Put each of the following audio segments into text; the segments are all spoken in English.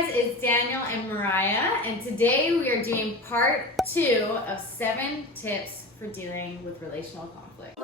guys, it's Daniel and Mariah, and today we are doing part 2 of 7 tips for dealing with relational conflict.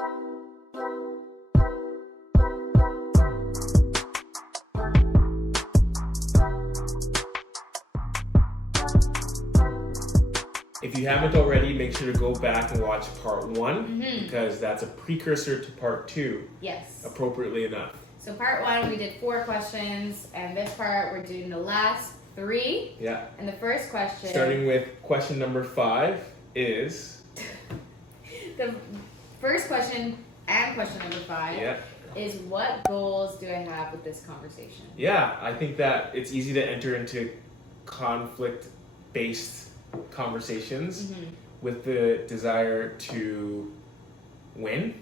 If you haven't already, make sure to go back and watch part 1 because that's a precursor to part 2. Yes. Appropriately enough. So part 1, we did 4 questions, and this part we're doing the last 3. Yeah. And the first question... Starting with question number 5 is... The first question and question number 5 is, what goals do I have with this conversation? Yeah, I think that it's easy to enter into conflict-based conversations with the desire to win,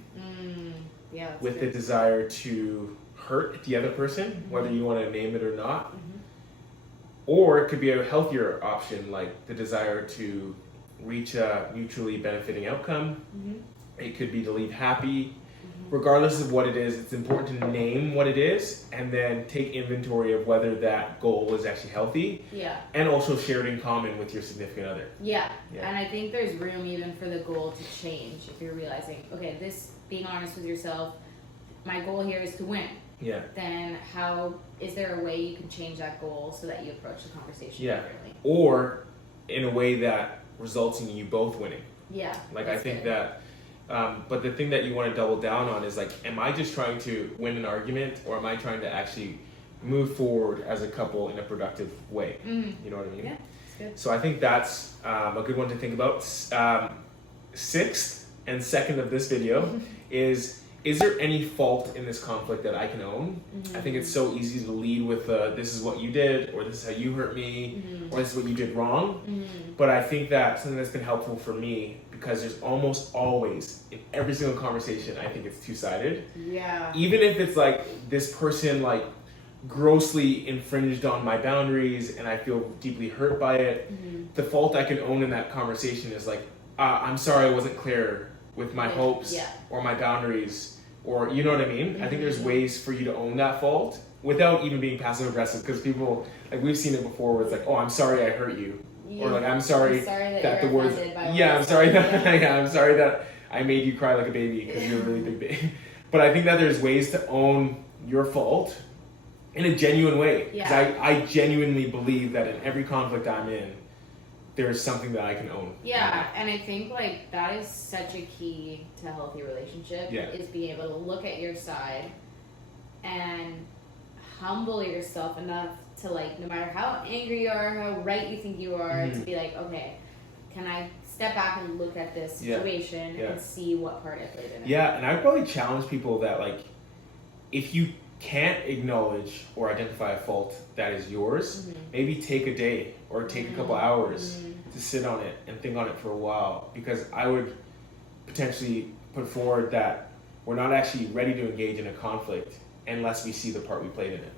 with the desire to hurt the other person, whether you want to name it or not. Or it could be a healthier option, like the desire to reach a mutually benefiting outcome. It could be to leave happy. Regardless of what it is, it's important to name what it is and then take inventory of whether that goal is actually healthy. And also share it in common with your significant other. And I think there's room even for the goal to change if you're realizing, okay, this, being honest with yourself, my goal here is to win. Then how is there a way you can change that goal so that you approach the conversation differently? Or in a way that results in you both winning. Like I think that, but the thing that you want to double down on is like, am I just trying to win an argument, or am I trying to actually move forward as a couple in a productive way? You know what I mean? Yeah, that's good. So I think that's a good one to think about. Sixth and second of this video is there any fault in this conflict that I can own? I think it's so easy to lead with this is what you did, or this is how you hurt me, or this is what you did wrong. But I think that something that's been helpful for me, because there's almost always, in every single conversation, I think it's two-sided. Even if it's like this person like grossly infringed on my boundaries and I feel deeply hurt by it, the fault I can own in that conversation is like, I'm sorry I wasn't clear with my hopes or my boundaries, or you know what I mean? I think there's ways for you to own that fault without even being passive aggressive, because people, like we've seen it before where it's like, oh, I'm sorry I hurt you. Or like, I'm sorry that the words, I'm sorry that, I'm sorry that I made you cry like a baby because you're a really big baby. But I think that there's ways to own your fault in a genuine way. Because I genuinely believe that in every conflict I'm in, there's something that I can own. And I think like that is such a key to a healthy relationship, is being able to look at your side and humble yourself enough to, like, no matter how angry you are, how right you think you are, to be like, okay, can I step back and look at this situation and see what part I played in it? And I would probably challenge people that, like, if you can't acknowledge or identify a fault that is yours, maybe take a day or take a couple hours to sit on it and think on it for a while, because I would potentially put forward that we're not actually ready to engage in a conflict unless we see the part we played in it.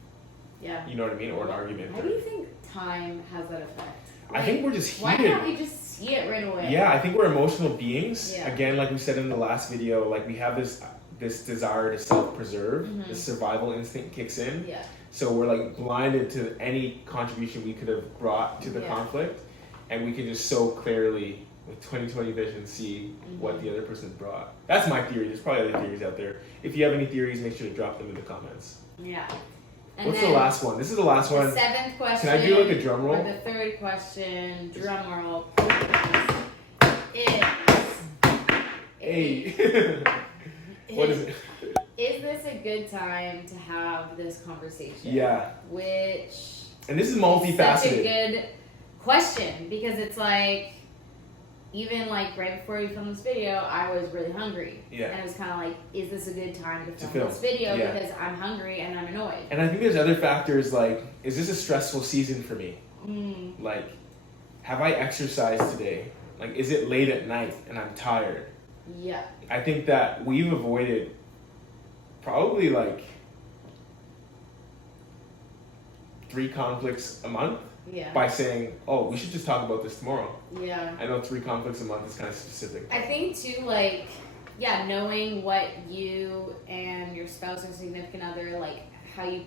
You know what I mean? Or an argument. How do you think time has that effect? Like, I think we're just heated. Why can't we just see it right away? I think we're emotional beings. Again, like we said in the last video, like we have this desire to self-preserve. The survival instinct kicks in. So we're like blinded to any contribution we could have brought to the conflict, and we can just so clearly, with 20/20 vision, see what the other person brought. That's my theory. There's probably other theories out there. If you have any theories, make sure to drop them in the comments. And what's the last one? This is the last one. The 7th question. Can I do like a drum roll? Or the 3rd question, drum roll, is... What is it? Is this a good time to have this conversation? Which... And this is multifaceted. Such a good question, because it's like, even like right before we filmed this video, I was really hungry. And it was kind of like, is this a good time to film this video? Because I'm hungry and I'm annoyed. And I think there's other factors like, is this a stressful season for me? Like, have I exercised today? Like, is it late at night and I'm tired? I think that we've avoided probably like 3 conflicts a month. By saying, oh, we should just talk about this tomorrow. I know 3 conflicts a month is kind of specific. I think too, like, knowing what you and your spouse or significant other, like, how you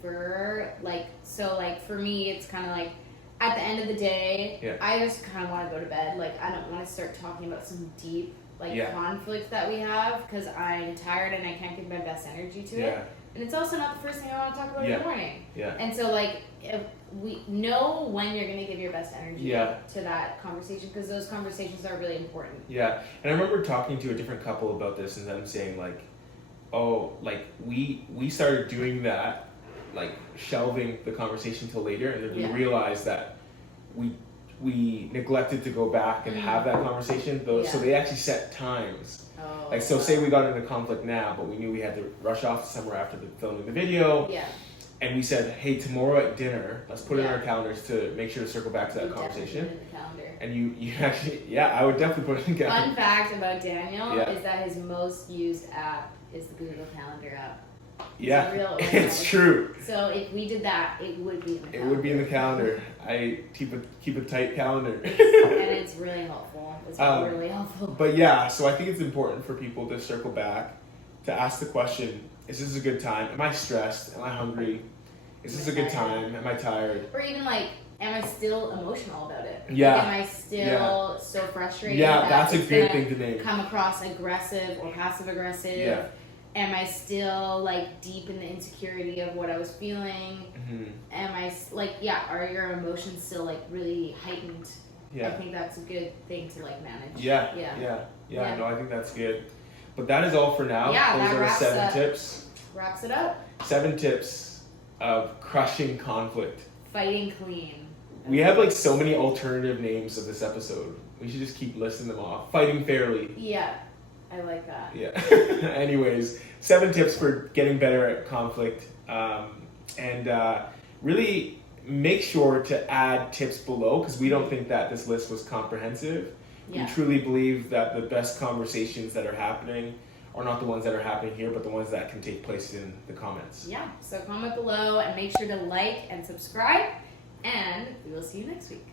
prefer for me it's kind of like at the end of the day, I just kind of want to go to bed. Like, I don't want to start talking about some deep conflict that we have because I'm tired and I can't give my best energy to it. And it's also not the first thing I want to talk about in the morning. And so, like, if we know when you're going to give your best energy to that conversation, because those conversations are really important. Yeah. And I remember talking to a different couple about this and them saying, like, oh, like, we started doing that, like, shelving the conversation till later, and then we realized that we neglected to go back and have that conversation. So they actually set times. Like, so say we got into conflict now, but we knew we had to rush off somewhere after filming the video. And we said, hey, tomorrow at dinner, let's put it in our calendars to make sure to circle back to that conversation. Put it in the calendar. And you actually, I would definitely put it in the calendar. Fun fact about Daniel is that his most used app is the Google Calendar app. It's true. So if we did that, it would be in the calendar. It would be in the calendar. I keep a tight calendar. And it's really helpful. It's really helpful. But yeah, so I think it's important for people to circle back, to ask the question, is this a good time? Am I stressed? Am I hungry? Is this a good time? Am I tired? Or even like, am I still emotional about it? Yeah. Like, am I still so frustrated? Yeah, that's a good thing to name. Come across aggressive or passive aggressive? Yeah. Am I still like deep in the insecurity of what I was feeling? Am I are your emotions still like really heightened? I think that's a good thing to like manage. No, I think that's good. But that is all for now. Those are the 7 tips. Wraps it up. 7 tips of crushing conflict. Fighting clean. We have like so many alternative names of this episode. We should just keep listing them off. Fighting fairly. Yeah, I like that. Yeah. Anyways, 7 tips for getting better at conflict. And really make sure to add tips below because we don't think that this list was comprehensive. We truly believe that the best conversations that are happening are not the ones that are happening here, but the ones that can take place in the comments. Yeah, so comment below and make sure to like and subscribe, and we will see you next week.